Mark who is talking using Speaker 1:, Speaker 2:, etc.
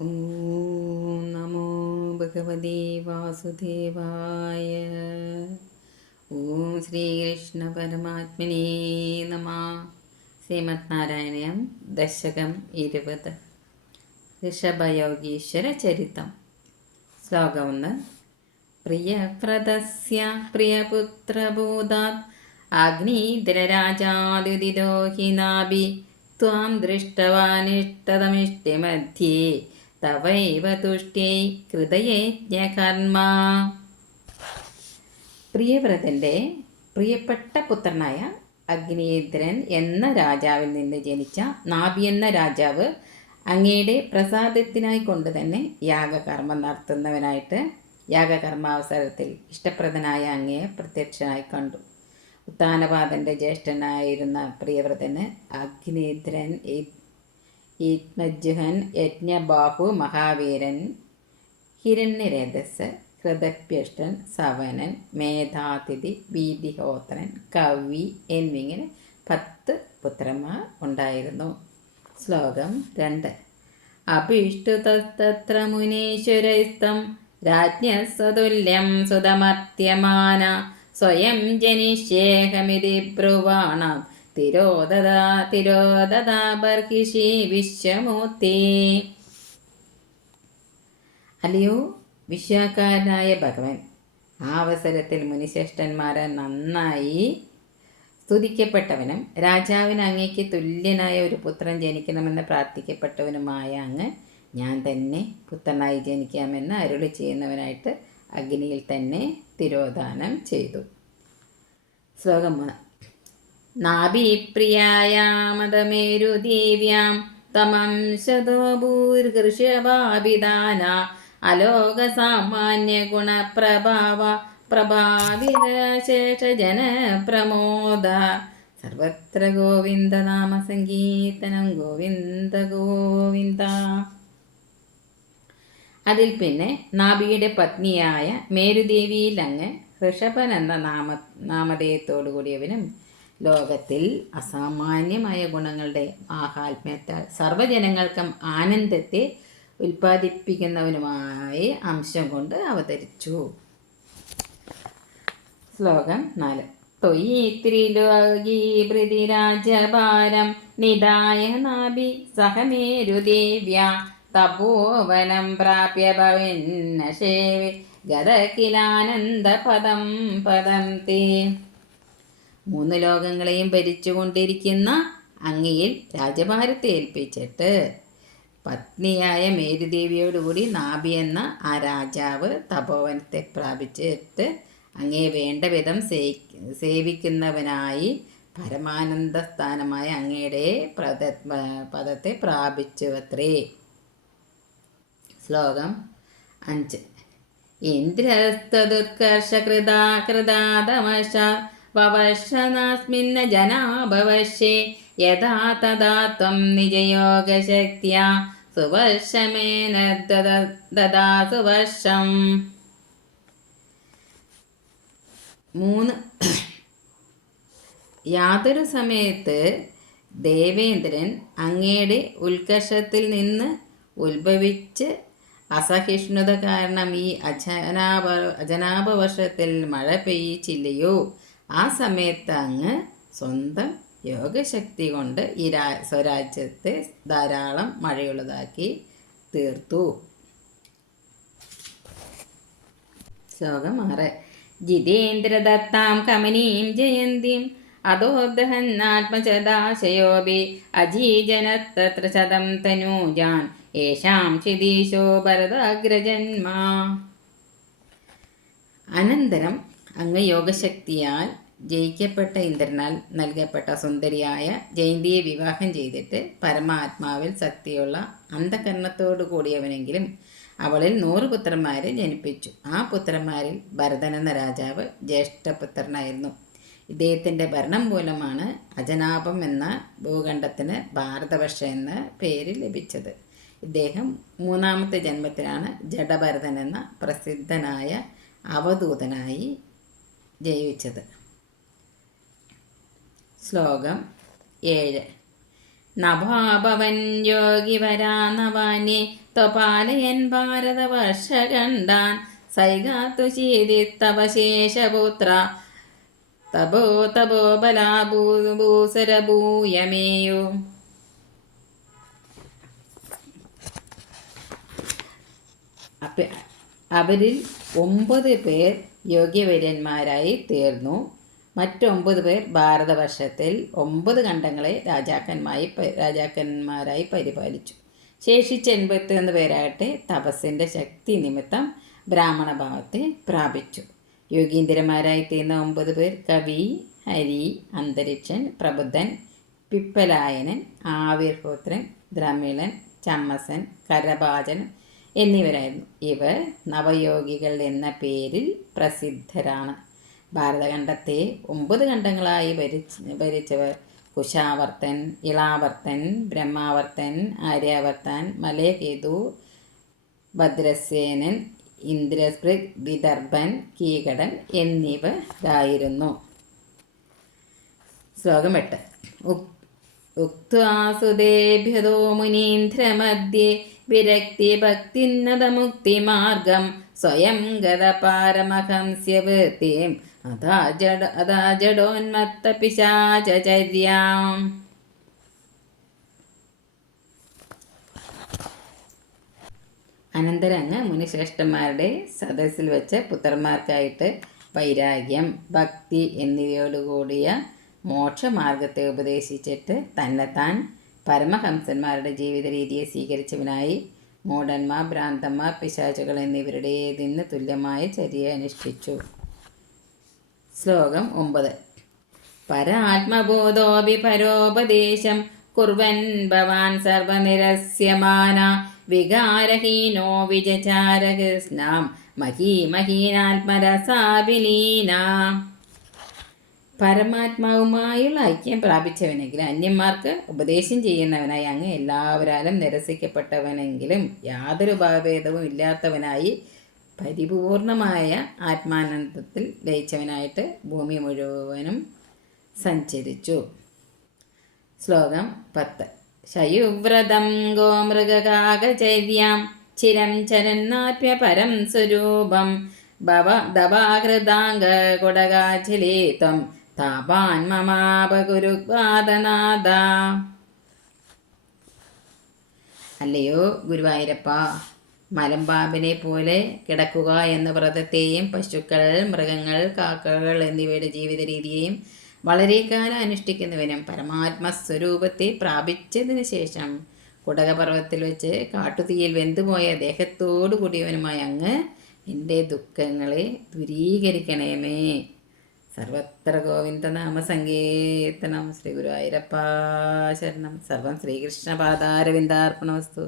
Speaker 1: ഓം നമോ ഭഗവതി വാസുദേവായ ഓം ശ്രീകൃഷ്ണ പരമാത്മനേ നമ ശ്രീമത് നാരായണീയം ദശകം ഇരുപത്। ഋഷഭയോഗീശ്വര ചരിതം। ശ്ലോകം ഒന്ന്. പ്രിയപ്രദസ്യ പ്രിയപുത്രഭൂതാത് അഗ്നീന്ദ്രരാജാദുദിതോ ഹി നാഭി ത്വാം ദൃഷ്ടവാനിഷ്ടതമിഷ്ടിമധ്യേ തവൈവ തുഷ്ട്യൈ കൃതയജ്ഞകർമ്മ പ്രിയവ്രതന്റെ പ്രിയപ്പെട്ട പുത്രനായ അഗ്നേന്ദ്രൻ എന്ന രാജാവിൽ നിന്ന് ജനിച്ച നാഭി എന്ന രാജാവ് അങ്ങയുടെ പ്രസാദത്തിനായി കൊണ്ട് തന്നെ യാഗകർമ്മം നടത്തുന്നവനായിട്ട് യാഗകർമാവസരത്തിൽ ഇഷ്ടപ്രദനായ അങ്ങയെ പ്രത്യക്ഷനായി കണ്ടു. ഉത്താനപാദന്റെ ജ്യേഷ്ഠനായിരുന്ന പ്രിയവ്രതന് അഗ്നീന്ദ്രൻ ഈത്മജുഹൻ യജ്ഞബാഹു മഹാവീരൻ ഹിരണ്യരേതസ് ഹൃദപ്യഷ്ടൻ സവനൻ മേധാതിഥി വീതിഹോത്രൻ കവി എന്നിങ്ങനെ പത്ത് പുത്രന്മാർ ഉണ്ടായിരുന്നു. ശ്ലോകം രണ്ട്. അഭിഷ്ടുതത്ര മുനീശ്വരസ്തം രാജ്ഞസ്വതുല്യം സുതമർത്യമാന സ്വയം ജനിഷ്യേഹമിതി ബ്രുവാണ അല്ലയോ വിശ്വാക്കാരനായ ഭഗവൻ ആ അവസരത്തിൽ മുനിശ്രേഷ്ഠന്മാരെ നന്നായി സ്തുതിക്കപ്പെട്ടവനും രാജാവിന് അങ്ങേക്ക് തുല്യനായ ഒരു പുത്രൻ ജനിക്കണമെന്ന് പ്രാർത്ഥിക്കപ്പെട്ടവനുമായ അങ്ങ് ഞാൻ തന്നെ പുത്രനായി ജനിക്കാമെന്ന് അരുളി ചെയ്യുന്നവനായിട്ട് അഗ്നിയിൽ തന്നെ തിരോധാനം ചെയ്തു. ശ്ലോകം നാഭിപ്രിയായാമതമേരുദേവ്യാം തമം ഭൂർഘൃഷഭാവിദാന അലോകസാമാന്യ ഗുണപ്രഭാവ പ്രഭാവിതശേഷജനപ്രമോദ. സർവത്ര ഗോവിന്ദ നാമ സങ്കീർത്തനം ഗോവിന്ദ ഗോവിന്ദ. അതിൽ പിന്നെ നാഭിയുടെ പത്നിയായ മേരുദേവിയിൽ അങ്ങ് ഋഷഭൻ എന്ന നാമ നാമധേയത്തോടു കൂടിയവനും ലോകത്തിൽ അസാമാന്യമായ ഗുണങ്ങളുടെ മാഹാത്മ്യത്താൽ സർവജനങ്ങൾക്കും ആനന്ദത്തെ ഉൽപ്പാദിപ്പിക്കുന്നവനുമായി അംശം കൊണ്ട് അവതരിച്ചു. ശ്ലോകം നാല്. തൊയ് ത്രിലോകീഭൃതിരാജഭാരം നിദായ നാഭി സഹമേരുദേവ്യ തപോവനം പ്രാപ്യ ഭവന്നശേവി ഗതകിലാനന്ദപദം പദം തേ മൂന്ന് ലോകങ്ങളെയും ഭരിച്ചുകൊണ്ടിരിക്കുന്ന അങ്ങയിൽ രാജഭാരത്തെ ഏൽപ്പിച്ചിട്ട് പത്നിയായ മേരുദേവിയോടുകൂടി നാഭി എന്ന ആ രാജാവ് തപോവനത്തെ പ്രാപിച്ചിട്ട് അങ്ങയെ വേണ്ട വിധം സേവിക്കുന്നവനായി പരമാനന്ദ സ്ഥാനമായ അങ്ങയുടെ പ്രദ പദത്തെ പ്രാപിച്ചു അത്രേ ശ്ലോകം അഞ്ച്. ഇന്ദ്രസ്തദുത്കർഷകൃതാകൃതാതമശ വവർഷനാസ്മിന്ന ജനാഭവശ്യേ യഥാ തഥാ ത്വം നിജയോഗശക്തിയ സുവർഷമേന ദദാ സുവർഷം. മൂന്ന്. യാതൊരു സമയത്ത് ദേവേന്ദ്രൻ അങ്ങയുടെ ഉത്കർഷത്തിൽ നിന്ന് ഉത്ഭവിച്ച് അസഹിഷ്ണുത കാരണം ഈ അജനാപ അജനാഭവർഷത്തിൽ മഴ പെയ്യിച്ചില്ലയോ? ആ സമയത്ത് അങ്ങ് സ്വന്തം യോഗശക്തി കൊണ്ട് ഈ രാ സ്വരാജ്യത്തെ ധാരാളം മഴയുള്ളതാക്കി തീർത്തു. ശ്ലോകം ആറ്. ജിതേന്ദ്രദത്താം കമനീം ജയന്തിം അതോദഹന്നാത്മചദാശയോപി അജീജനത്തത്ര ശതം തനൂജാൻ യേശാം ചിതീശോ ഭരതാഗ്രജന്മാ. അനന്തരം അങ്ങ് യോഗശക്തിയാൽ ജയിക്കപ്പെട്ട ഇന്ദ്രനാൽ നൽകപ്പെട്ട സുന്ദരിയായ ജയന്തിയെ വിവാഹം ചെയ്തിട്ട് പരമാത്മാവിൽ ശക്തിയുള്ള അന്ധകരണത്തോടു കൂടിയവനെങ്കിലും അവളിൽ നൂറ് പുത്രന്മാരെ ജനിപ്പിച്ചു. ആ പുത്രന്മാരിൽ ഭരതൻ എന്ന രാജാവ് ജ്യേഷ്ഠപുത്രനായിരുന്നു. ഇദ്ദേഹത്തിന്റെ ഭരണം മൂലമാണ് അജനാപം എന്ന ഭൂഖണ്ഡത്തിന് ഭാരതവർഷ എന്ന പേര് ലഭിച്ചത്. ഇദ്ദേഹം മൂന്നാമത്തെ ജന്മത്തിലാണ് ജഡഭരതൻ എന്ന പ്രസിദ്ധനായ അവധൂതനായി ജയിച്ചത്. ശ്ലോകം ഏഴ്. നഭാഭവൻ യോഗി വരാനവാന്യെ ത്വപാലയൻ ഭാരതവർഷകണ്ടാൻ സൈകാത്തു ശീതിത്തവ ശേഷപുത്ര തപോ തപോ ബലാഭൂസരഭൂയമേയോ. അവരിൽ ഒമ്പത് പേർ യോഗ്യവര്യന്മാരായി തീർന്നു. മറ്റൊമ്പത് പേർ ഭാരതവർഷത്തിൽ ഒമ്പത് ഖണ്ഡങ്ങളെ രാജാക്കന്മാരി രാജാക്കന്മാരായി പരിപാലിച്ചു. ശേഷിച്ച എൺപത്തിയൊന്ന് പേരാകട്ടെ തപസ്സിന്റെ ശക്തി നിമിത്തം ബ്രാഹ്മണ ഭാവത്തെ പ്രാപിച്ചു. യോഗീന്ദ്രന്മാരായി തീർന്ന ഒമ്പത് പേർ കവി ഹരി അന്തരിക്ഷൻ പ്രബുദ്ധൻ പിപ്പലായനൻ ആവിർഹോത്രൻ ദ്രമിളൻ ചമ്മസൻ കരഭാചൻ എന്നിവരായിരുന്നു. ഇവർ നവയോഗികൾ എന്ന പേരിൽ പ്രസിദ്ധരാണ്. ഭാരതഖണ്ഡത്തെ ഒമ്പത് ഖണ്ഡങ്ങളായി ഭരിച്ച് ഭരിച്ചവർ കുശാവർത്തൻ ഇളാവർത്തൻ ബ്രഹ്മാവർത്തൻ ആര്യാവർത്തൻ മലയകേതു ഭദ്രസേനൻ ഇന്ദ്രസ്പൃഗ് വിദർഭൻ കീകടൻ എന്നിവരായിരുന്നു. ശ്ലോകം എട്ട്. ഉക്വാസുദേഭ്യതോ മുനീന്ദ്രമധ്യേ വിരക്തി ഭക്തിന്നതമുക്തിമാർഗം സ്വയം ഗത അതാ ജഡ അതാ അനന്തരങ്ങ് മുനിശ്രേഷ്ഠന്മാരുടെ സദസ്സിൽ വെച്ച് പുത്രന്മാർക്കായിട്ട് വൈരാഗ്യം ഭക്തി എന്നിവയോടുകൂടിയ മോക്ഷമാർഗത്തെ ഉപദേശിച്ചിട്ട് തന്നെത്താൻ പരമഹംസന്മാരുടെ ജീവിത രീതിയെ സ്വീകരിച്ചവനായി മൂടന്മാർ ഭ്രാന്തന്മാർ പിശാചുകൾ എന്നിവരുടേതിന് തുല്യമായ ചര്യ അനുഷ്ഠിച്ചു. ശ്ലോകം ഒമ്പത്. പരാത്മബോധോപി പരോപദേശം കുർവൻ ഭവാൻ സർവനിരസ്യമാന വികാരഹീനോ വിജചാരകൃഷ്ണാം മഹീമഹീനാത്മരസാഭിലീന പരമാത്മാവുമായുള്ള ഐക്യം പ്രാപിച്ചവനെങ്കിലും അന്യന്മാർക്ക് ഉപദേശം ചെയ്യുന്നവനായി അങ്ങ് എല്ലാവരാലും നിരസിക്കപ്പെട്ടവനെങ്കിലും യാതൊരു ഭാവഭേദവും ഇല്ലാത്തവനായി പരിപൂർണമായ ആത്മാനന്ദത്തിൽ ലയിച്ചവനായിട്ട് ഭൂമി മുഴുവനും സഞ്ചരിച്ചു. ശ്ലോകം പത്ത്. ശയുവ്രതം ഗോമൃഗകാകചര്യാം ചിരം ചരന്നാപ്യ പരം സ്വരൂപം ഭവ താപാൻ മമാപഗുരുപാദനാഥ. അല്ലയോ ഗുരുവായൂരപ്പ മലമ്പാമ്പിനെ പോലെ കിടക്കുക എന്ന വ്രതത്തെയും പശുക്കൾ മൃഗങ്ങൾ കാക്കകൾ എന്നിവയുടെ ജീവിത രീതിയെയും വളരെ കാലം അനുഷ്ഠിക്കുന്നവനും പരമാത്മസ്വരൂപത്തെ പ്രാപിച്ചതിന് ശേഷം കുടകപർവത്തിൽ വെച്ച് കാട്ടുതീയിൽ വെന്തുപോയ ദേഹത്തോടു കൂടിയവനുമായ അങ്ങ് എന്റെ ദുഃഖങ്ങളെ ദുരീകരിക്കണമേ. സർവത്ര ഗോവിന്ദനാമ സങ്കീർത്തനം ശ്രീ ഗുരുവായൂരപ്പ ശരണം. സർവം ശ്രീകൃഷ്ണ പാദാരവിന്ദാർപ്പണവസ്തു